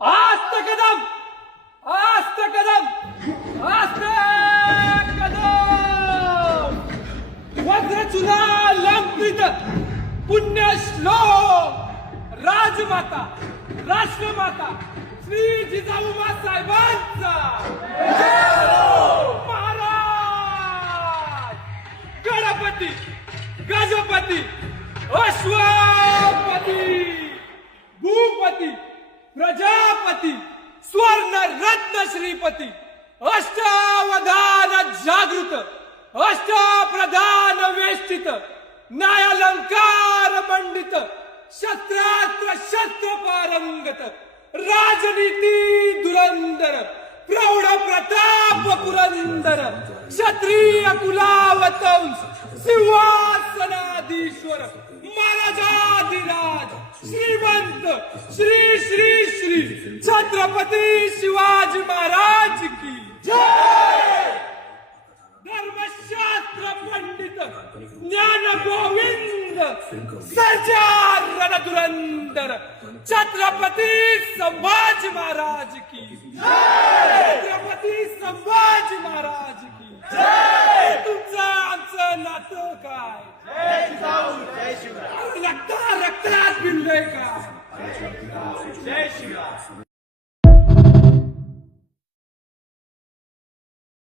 आस्ते कदम आस्ते कदम आस्ते कदम वज्रचूला लंकित पुण्यश्लोक राजमाता राष्ट्रमाता श्री जिजाऊबा साहेबांचा महाराज गणपती गजपती अश्वपती भूपती प्रजापती स्वर्ण रत्न श्रीपती अष्टावधान जागृत अष्टप्रधान वेष्टित न्यायालंकार मंडित शस्त्रास्त्र शस्त्र पारंगत राजनीती धुरंधर प्रौढ प्रताप पुरंदर क्षत्रिय कुलावतंस सिंहासनाधीश्वर महाराजाधिराज श्रीमंत श्री श्री श्री छत्रपती शिवाजी महाराज की जय। धर्मशास्त्र पंडित ज्ञान गोविंद सर्जार रणधुरंदर छत्रपती संभाजी महाराज की जय। छत्रपती संभाजी महाराज की जय। तुमचं आमचं नातं काय रक्ता रक्तात भिनलंय का? जय शिवराय।